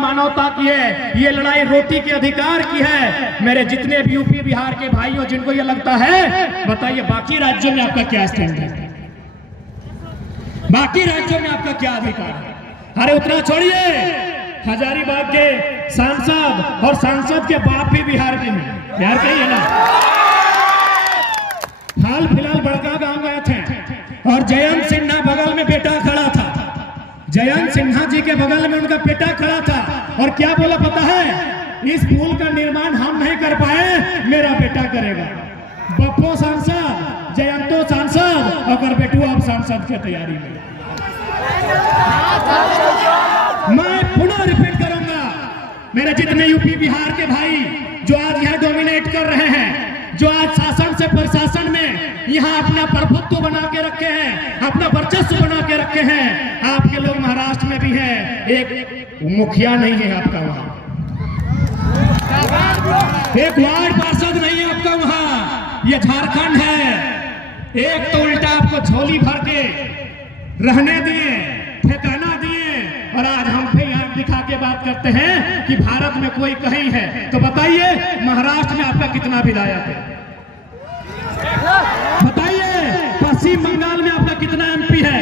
मानवता की है, ये लड़ाई रोटी के अधिकार की है। मेरे जितने भी यूपी बिहार के भाइयों जिनको ये लगता है, बताइए बाकी राज्यों में आपका क्या स्टैंड है, बाकी राज्यों में आपका क्या अधिकार है? अरे उतना छोड़िए, हजारीबाग के सांसद और सांसद के बाप भी बिहार के हैं, बिहार के ही है ना। हाल फिलहाल बड़का गांव गए थे और जयंत सिन्हा बगल में बेटा खड़ा था, जयंत सिन्हा जी के बगल में उनका बेटा खड़ा था और क्या बोला पता है? इस पुल का निर्माण हम नहीं कर पाए, मेरा बेटा करेगा। बप्पो सांसद, जयंतो सांसद, अगर बेटू आप सांसद की तैयारी में। मैं पुनः रिपीट करूंगा, मेरे जितने यूपी बिहार के भाई जो आज यहाँ डोमिनेट कर रहे हैं, जो आज शासन से प्रशासन में यहाँ अपना प्रभुत्व बना के रखे हैं, अपना वर्चस्व बना के रखे हैं, आपके लोग महाराष्ट्र में भी हैं, एक मुखिया नहीं है आपका वहां, एक वार्ड पार्षद नहीं है आपका वहां, ये झारखंड है। एक तो उल्टा आपको झोली भर के रहने दिए, ठिकाना दिए, और आज हम भी यहाँ दिखा के बात करते हैं कि भारत में कोई कहीं है। तो बताइए महाराष्ट्र में आपका कितना विधायक है? बताइए पश्चिम बंगाल में आपका कितना एमपी है?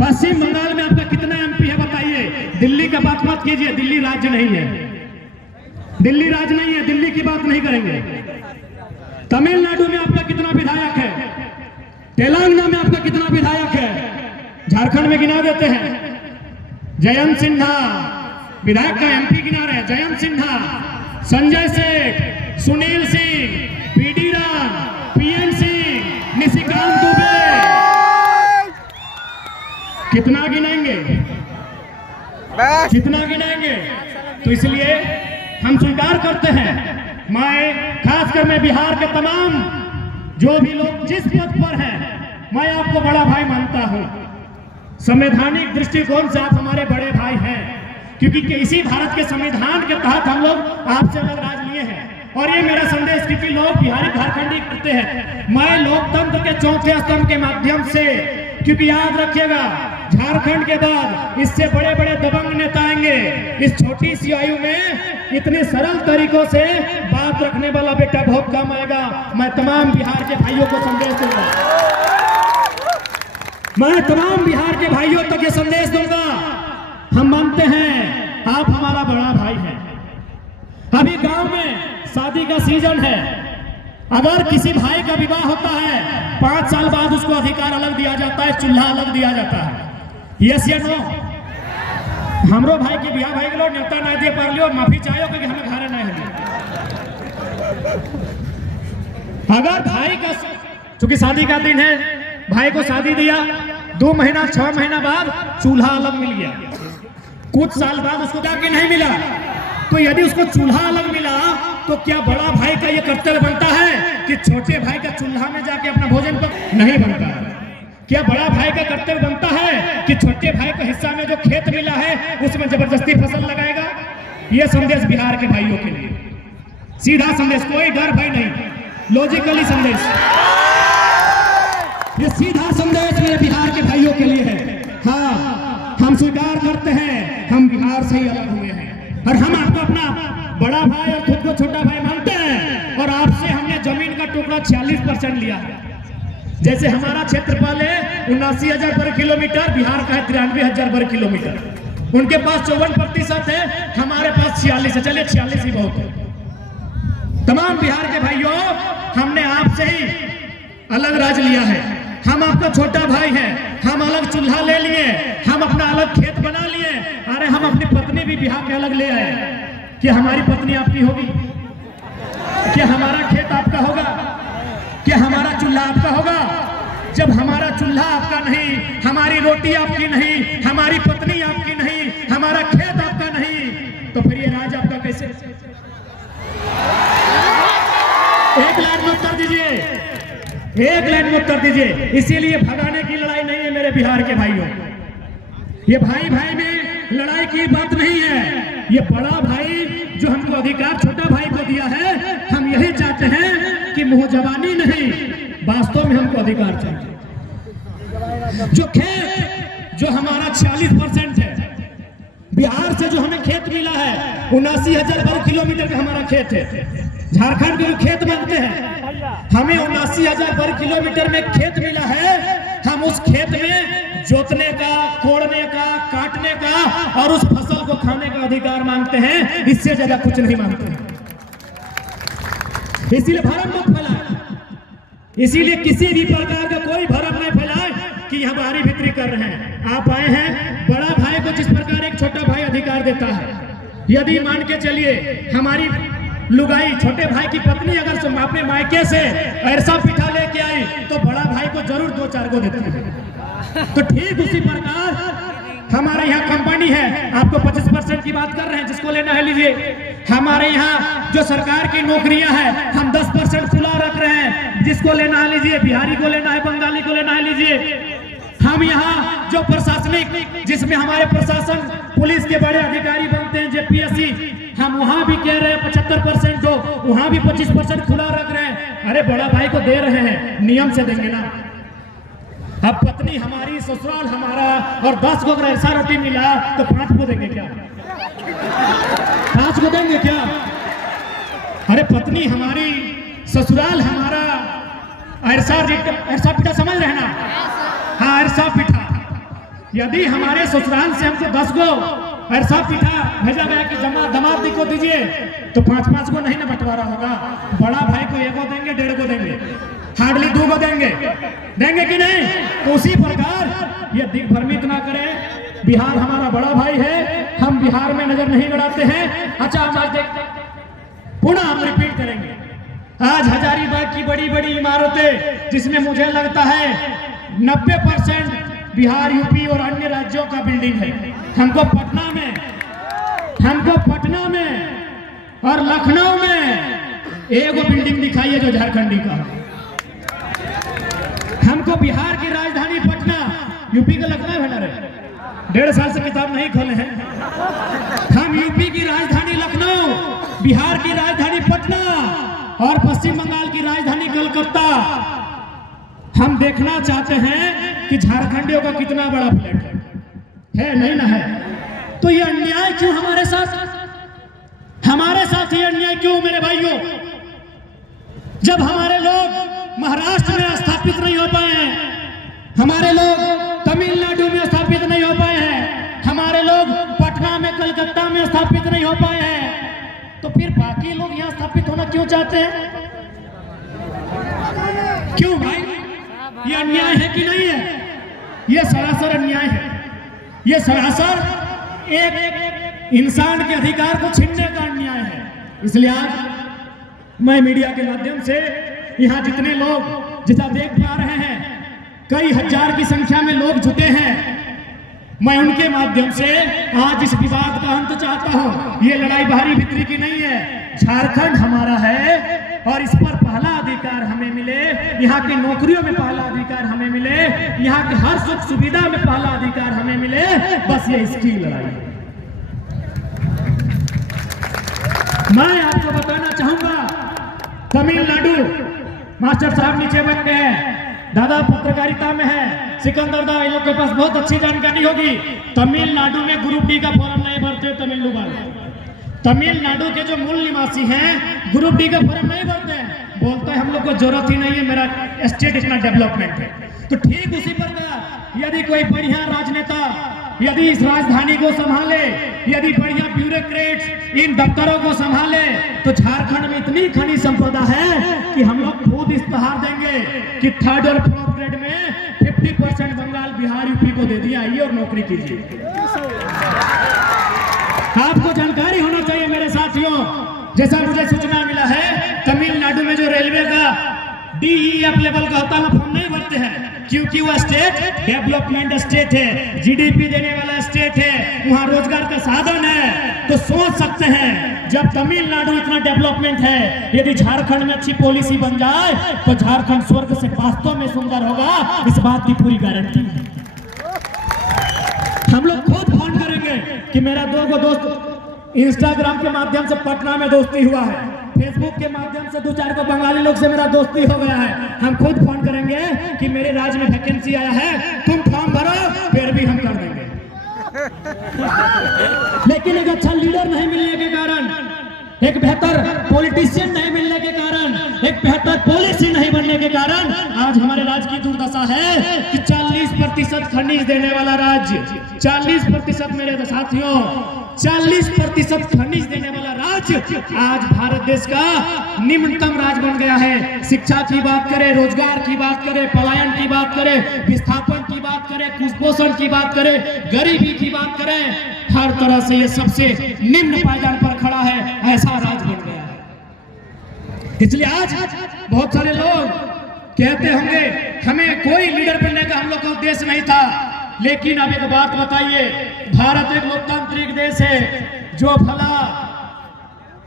पश्चिम बंगाल में आपका कितना एमपी है? बताइए। दिल्ली का बात मत कीजिए, दिल्ली राज्य नहीं है, दिल्ली राज्य नहीं है, दिल्ली की बात नहीं करेंगे। तमिलनाडु में आपका कितना विधायक है? तेलंगाना में आपका कितना विधायक है? झारखंड में गिना देते हैं, जयंत सिन्हा विधायक का एमपी गिना रहे हैं, जयंत सिन्हा, संजय सेठ, सुनील सिंह, पीडी राम, पीएन सिंह, निशिकांत दुबे, कितना गिनाएंगे, कितना गिनाएंगे? तो इसलिए हम स्वीकार करते हैं, मैं खासकर मैं बिहार के तमाम जो भी लोग जिस पद पर हैं, मैं आपको बड़ा भाई मानता हूं। संवैधानिक दृष्टिकोण से आप हमारे बड़े भाई हैं, क्योंकि इसी भारत के संविधान के तहत हम लोग आपसे अलग राज लिए हैं। और ये मेरा संदेश क्योंकि लोग बिहारी झारखंडी करते हैं, मैं लोकतंत्र के चौथे स्तंभ के माध्यम से, क्योंकि याद रखिएगा झारखंड के बाद इससे बड़े बड़े दबंग नेता आएंगे। इस छोटी सी आयु में इतने सरल तरीकों से बात रखने वाला बेटा बहुत कम आएगा। मैं तमाम बिहार के भाइयों को संदेश दूंगा, मैं तमाम बिहार के भाइयों तक ये संदेश दूंगा, हम मानते हैं आप हमारा बड़ा भाई हैं। अभी गांव में शादी का सीजन है, अगर किसी भाई का विवाह होता है 5 साल बाद उसको अधिकार अलग दिया जाता है, चूल्हा अलग दिया जाता है। यस या नो? हमरो भाई के बिहार भाई के लोग न्योता नहीं दे पा लियो, माफी चाहो कि हमें घर नहीं है। अगर भाई का, चूंकि शादी का दिन है, भाई को शादी दिया, 2 महीना 6 महीना बाद चूल्हा अलग मिल गया, कुछ साल बाद उसको जाके नहीं मिला, तो यदि उसको चूल्हा अलग मिला तो क्या बड़ा भाई का ये कर्तव्य बनता है कि छोटे भाई का चूल्हा में जाके अपना भोजन पर नहीं बनता है? क्या बड़ा भाई का कर्तव्य बनता है कि छोटे भाई का हिस्सा में जो खेत मिला है उसमें जबरदस्ती फसल लगाएगा? ये संदेश बिहार के भाइयों के लिए, सीधा संदेश, कोई डर भय नहीं, लॉजिकली संदेश, ये सीधा संदेश मेरे बिहार के भाइयों के लिए है। हाँ, हम स्वीकार करते हैं हम बिहार से ही अलग हुए हैं, और हम आपको अपना बड़ा भाई और खुद को छोटा भाई मानते हैं, और आपसे हमने जमीन का टुकड़ा 46% लिया है। जैसे हमारा क्षेत्रफल है 79,000 वर्ग किलोमीटर, बिहार का है 93,000 वर्ग किलोमीटर, उनके पास 54% है, हमारे पास 46 है। चलिए 46 ही बहुत है। तमाम बिहार के भाइयों, हमने आपसे ही अलग राज लिया है, हम आपका छोटा भाई हैं, हम अलग चूल्हा ले लिए, हम अपना अलग खेत बना लिए। अरे हम अपनी पत्नी भी बिहार के अलग ले आए। क्या हमारी पत्नी आपकी होगी? क्या हमारा खेत आपका होगा? क्या हमारा चूल्हा आपका होगा? जब हमारा चूल्हा आपका नहीं, हमारी रोटी आपकी नहीं, हमारी पत्नी आपकी नहीं, हमारा खेत आपका नहीं, तो फिर ये राज आपका कैसे? एक लाइन में उत्तर दीजिए, एक लाइन में उत्तर दीजिए। इसीलिए भगाने की लड़ाई नहीं है मेरे बिहार के भाइयों, ये भाई भाई में लड़ाई की बात नहीं है। ये बड़ा भाई जो हमको अधिकार छोटा भाई को दिया है, हम यही चाहते हैं कि मुंह जबानी नहीं, वास्तव में हमको अधिकार चाहिए। जो खेत जो हमारा 46% है, बिहार से जो हमें खेत मिला है 79,000 वर्ग किलोमीटर का हमारा खेत है। झारखंड के जो खेत मांगते हैं, हमें 79,000 वर्ग किलोमीटर में खेत मिला है। हम उस खेत में जोतने का, कोड़ने का, काटने का और उस फसल को खाने का अधिकार मांगते हैं। इससे ज्यादा कुछ नहीं मांगते हैं। इसीलिए भरम मत फैलाए, इसीलिए किसी भी प्रकार का कोई भरम नहीं फैलाए कि यहाँ बाहरी भीतरी कर रहे हैं। आप आए हैं, बड़ा भाई को जिस प्रकार एक छोटा भाई अधिकार देता है, यदि मान के चलिए हमारी लुगाई छोटे भाई की पत्नी अगर अपने मायके से ऐसा पिठा लेके आई तो बड़ा भाई को जरूर 2-4 को देती है। तो ठीक उसी प्रकार हमारे यहाँ कंपनी है, आपको 25% की बात कर रहे हैं, जिसको लेना है लीजिए। हमारे यहाँ जो सरकार की नौकरियां हैं, हम 10% खुला रख रहे हैं, जिसको लेना है लीजिए। बिहारी को लेना है, बंगाली को लेना है लीजिए। हम यहाँ जो प्रशासनिक, जिसमें हमारे प्रशासन पुलिस के बड़े अधिकारी बनते हैं, जेपीएससी, हम वहां भी कह रहे हैं 75% दो, वहां भी 25% खुला रख रहे हैं। अरे बड़ा भाई को दे रहे हैं, नियम से देंगे ना। अब पत्नी हमारी, ससुराल हमारा, और 10 को अगर ऐसा रोटी मिला तो 5 को देंगे क्या? 5 को देंगे क्या? अरे पत्नी हमारी, ससुराल हमारा, ऐसा पिठा समझ रहे ना? हाँ, ऐसा पिठा। यदि हमारे ससुराल से हमको 10 को ऐसा पिठा भेजा गया कि दमाद को दीजिए, तो 5-5 को नहीं ना बंटवारा होगा। बड़ा भाई को 1 को देंगे, 1.5 को देंगे, हार्डली 2 को देंगे कि नहीं? तो उसी प्रकार ये दिग्भ्रमित ना करें। बिहार हमारा बड़ा भाई है, हम बिहार में नजर नहीं गड़ाते हैं। अच्छा, हम आज पुनः हम रिपीट करेंगे। आज हजारीबाग की बड़ी बड़ी इमारतें, जिसमें मुझे लगता है 90% बिहार, यूपी और अन्य राज्यों का बिल्डिंग है। हमको पटना में और लखनऊ में एक बिल्डिंग दिखाई है जो झारखंडी का। हमको बिहार की राजधानी पटना, यूपी का लखनऊ है ना रे, 1.5 साल से किताब नहीं खोले हैं। हम यूपी की राजधानी लखनऊ, बिहार की राजधानी पटना और पश्चिम बंगाल की राजधानी कलकत्ता हम देखना चाहते हैं कि झारखंडियों का कितना बड़ा फ्लैट है, नहीं ना है? तो ये अन्याय क्यों हमारे साथ ये अन्याय क्यों मेरे भाइयों? जब हमारे लोग महाराष्ट्र में स्थापित नहीं हो पाए हैं, हमारे लोग तमिलनाडु में स्थापित नहीं हो पाए हैं, हमारे लोग पटना में, कलकत्ता में स्थापित नहीं हो पाए हैं, तो फिर बाकी लोग यहाँ स्थापित होना क्यों चाहते हैं? क्यों भाई? ये अन्याय है कि नहीं है? ये सरासर अन्याय है। ये सरासर एक इंसान के अधिकार को छीनने का अन्याय है। इसलिए आज मैं मीडिया के माध्यम से यहाँ जितने लोग, जितना देख पा रहे हैं, कई हजार की संख्या में लोग जुटे हैं, मैं उनके माध्यम से आज इस विवाद का अंत चाहता हूँ। ये लड़ाई बाहरी भीतरी की नहीं है। झारखंड हमारा है और इस पर पहला अधिकार हमें मिले, यहाँ की नौकरियों में पहला अधिकार हमें मिले, यहाँ के हर सुख सुविधा में पहला अधिकार हमें मिले। बस ये इसकी लड़ाई है। मैं आपको बताना चाहूंगा, तमिलनाडु, मास्टर साहब नीचे बैठ गए हैं, दादा पत्रकारिता में है, सिकंदर दा, इन लोग के पास बहुत अच्छी जानकारी होगी। तमिलनाडु में ग्रुप डी का फॉर्म नहीं भरते तमिलनाडु वाले। तमिलनाडु के जो मूल निवासी हैं ग्रुप डी का फॉर्म नहीं भरते हैं, बोलते हैं हम लोग को जरूरत ही नहीं है, मेरा स्टेट इतना डेवलपमेंट है। तो ठीक उसी प्रकार यदि कोई बढ़िया राजनेता यदि इस राजधानी को संभाले, यदि बढ़िया ब्यूरोक्रेट्स इन दफ्तरों को संभाले, तो झारखंड में इतनी खनिज संपदा है कि हम लोग खुद इस्तेहार देंगे कि 3rd और 4th ग्रेड में 50% बंगाल, बिहार, यूपी को दे दिया, आइए और नौकरी कीजिए। आपको जानकारी होना चाहिए मेरे साथियों, जैसा मुझे सूचना मिला है, तमिलनाडु में जो रेलवे का DEF लेवल का होता है फॉर्म नहीं भरते हैं, क्योंकि वह स्टेट डेवलपमेंट स्टेट है, GDP देने वाला स्टेट है, वहां रोजगार का साधन है। तो सोच सकते हैं जब तमिलनाडु इतना डेवलपमेंट है, यदि झारखंड में अच्छी पॉलिसी बन जाए तो झारखंड स्वर्ग से वास्तव में सुंदर होगा। इस बात की पूरी गारंटी है। हम लोग खुद फोन करेंगे कि मेरा 2 दोस्त इंस्टाग्राम के माध्यम से पटना में दोस्ती हुआ है, फेसबुक के माध्यम से 2-4 को बंगाली लोग से मेरा दोस्ती हो गया है। हम खुद फोन करेंगे कि मेरे राज्य में वैकेंसी आया है, तुम फॉर्म भरो, फिर भी हम कर देंगे। लेकिन एक अच्छा लीडर नहीं मिलने के कारण, एक बेहतर पॉलिटिशियन नहीं मिलने के कारण, एक बेहतर पॉलिसी नहीं बनने के कारण आज हमारे राज्य की दुर्दशा है कि 40% खनिज देने वाला राज्य, 40% मेरे साथियों, 40% खनिज देने वाला राज्य आज भारत देश का निम्नतम राज्य बन गया है। शिक्षा की बात करें, रोजगार की बात करें, पलायन की बात करें, विस्थापन की बात करें, कुपोषण की बात करें, गरीबी की बात करें, हर तरह से ये सबसे निम्न पायदान पर खड़ा है, ऐसा राज्य बन गया है। इसलिए आज बहुत सारे लोग कहते होंगे हमें कोई लीडर बनने का हम लोग का उद्देश्य नहीं था, लेकिन अब एक बात बताइए, भारत एक लोकतांत्रिक देश है, जो भला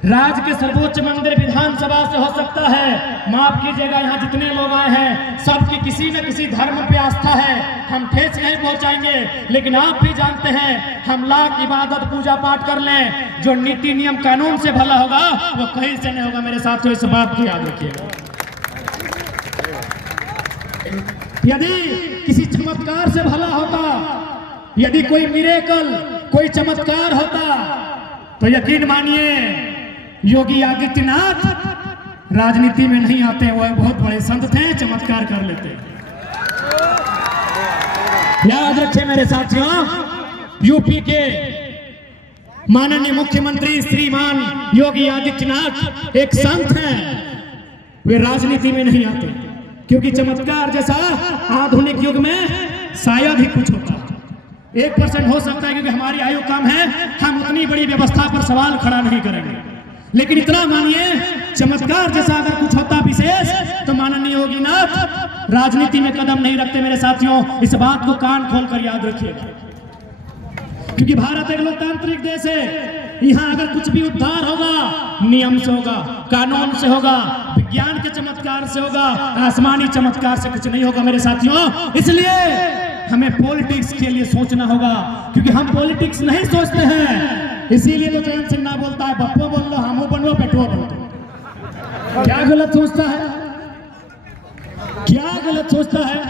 राज्य के सर्वोच्च मंदिर विधानसभा से हो सकता है। माफ कीजिएगा, यहाँ जितने लोग आए हैं सबकी किसी न किसी धर्म पे आस्था है, हम ठेस नहीं पहुंचाएंगे, लेकिन आप भी जानते हैं हम लाख इबादत पूजा पाठ कर लें, जो नीति नियम कानून से भला होगा वो कहीं से नहीं होगा। मेरे साथियों, इस बात को याद रखिएगा। यदि किसी चमत्कार से भला होता, यदि कोई मिरेकल, कोई चमत्कार होता, तो यकीन मानिए योगी आदित्यनाथ राजनीति में नहीं आते, वो बहुत बड़े संत थे, चमत्कार कर लेते। याद रखें मेरे साथियों, यूपी के माननीय मुख्यमंत्री श्रीमान योगी आदित्यनाथ एक संत हैं, वे राजनीति में नहीं आते, क्योंकि चमत्कार जैसा आधुनिक युग में शायद ही कुछ होता। 1% हो सकता है, क्योंकि हमारी आयु कम है, हम उतनी बड़ी व्यवस्था पर सवाल खड़ा नहीं करेंगे, लेकिन इतना मानिए चमत्कार जैसा अगर कुछ होता विशेष, तो माननीय योगीनाथ राजनीति में कदम नहीं रखते। मेरे साथियों, इस बात को कान खोलकर याद रखिएगा, क्योंकि भारत एक लोकतांत्रिक देश है। यहाँ अगर कुछ भी उद्धार होगा नियम से होगा, कानून से होगा, विज्ञान के चमत्कार से होगा, आसमानी चमत्कार से कुछ नहीं होगा मेरे साथियों। इसलिए हमें पॉलिटिक्स के लिए सोचना होगा, क्योंकि हम पॉलिटिक्स नहीं सोचते हैं। इसीलिए तो जयंत सिन्हा बोलता है बप्पो बोल लो, हमो बनो, पेटो बनो। क्या गलत सोचता है, क्या गलत सोचता है?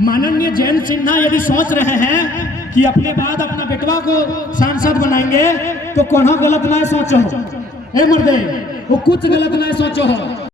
माननीय जयंत सिन्हा यदि सोच रहे हैं कि अपने बाद अपना बेटवा को सांसद बनाएंगे, तो कौन गलत ना सोचो, ए मर्दे, वो कुछ गलत ना सोचो हो।